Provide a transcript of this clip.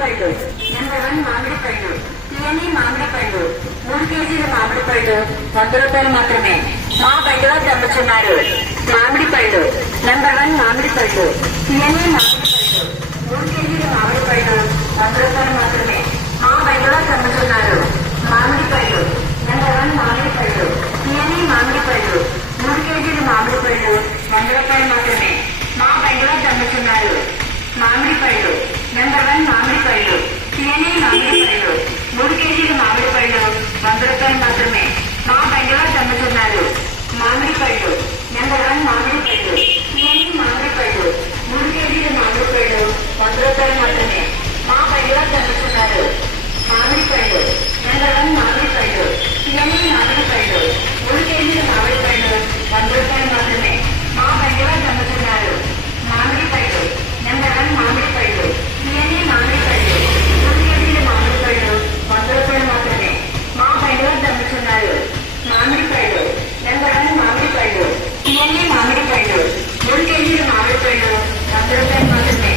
పళ్ళు. నెంబర్ 1 మామిడి పళ్ళు. తీయని మామిడి పళ్ళు 3 కేజీల మామిడి పళ్ళు 100 రూపాయలు మాత్రమే. మా బండిలో అమ్ముతున్నారు. మామిడి పళ్ళు. నెంబర్ 1 మామిడి పళ్ళు. తీయని మామిడి పళ్ళు 3 కేజీల మామిడి పళ్ళు 100 రూపాయలు మాత్రమే. మా బండిలో అమ్ముతున్నారు. మామిడి పళ్ళు. నెంబర్ 1 మామిడి పళ్ళు. తీయని మామిడి పళ్ళు 3 కేజీల మామిడి పళ్ళు 100 రూపాయలు మాత్రమే. మా బండిలో అమ్ముతున్నారు. మామిడి పళ్ళు. నెంబర్ 1 మామిడి పళ్ళు. తీయని మామిడి పళ్ళు 3 కేజీల మామిడి పళ్ళు 100 రూపాయలు మాత్రమే. మా బండిలో అమ్ముతున్నారు. మామిడి పళ్ళు. నెంబర్ 1 మామిడి పళ్ళు. తీయని మామిడి పళ్ళు 3 కేజీల మామిడి పళ్ళు 100 రూపాయలు మాత్రమే. మా బండిలో అమ్ముతున్నారు. మామిడి పళ్ళు. నెంబర్ 1 మామిడి పళ్ళు. తీయని మామిడి పళ్ళు 3 కేజీల మామిడి పళ్ళు 100 రూపాయలు మాత్రమే. మా బండిలో అమ్ముతున్నారు. మామిడి పళ్ళు. నెంబర్ 1 మామిడి పళ్ళు. తీయని మామిడి పళ్ళు 3 కేజీల మామిడి పళ్ళు 100 రూపాయలు మాత్రమే. మా బండిలో అమ్ముతున్నారు. మామిడి పళ్ళు. నెంబర్ 1 మామిడి పళ్ళు. తీయని మామిడి పళ్ళు 3 కేజీల మామిడి పళ్ళు 100 రూపాయలు మాత్రమే.